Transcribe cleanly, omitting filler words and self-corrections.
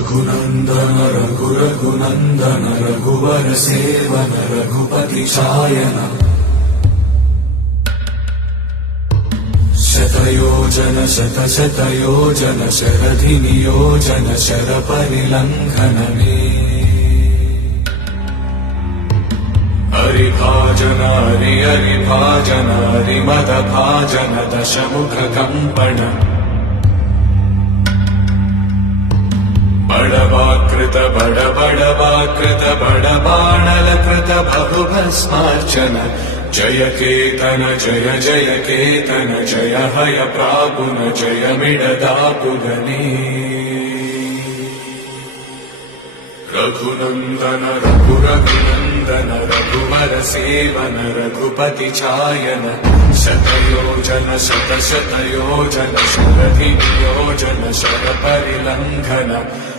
रघुनन्दन रघुनन्दन रघुवर seven Raghupati चायन शतयोजन शतशतयोजन शरधि नियोजन sir परिलंघन में हरिभाजन हरिभाजन हरिमद भाजन दशमुख कंपन बड़वाकृत बड़वाकृत बड़बाणलकृत बहुभस्मार्चन जय केतन जय जय केतन जय हय प्रापुन जय मिडदापुगने रघुनन्दन रघुनन्दन रघुवर सेवन रघुपति चायन शतयोजन शतशतयोजन शरधि नियोजन शर परिलंघन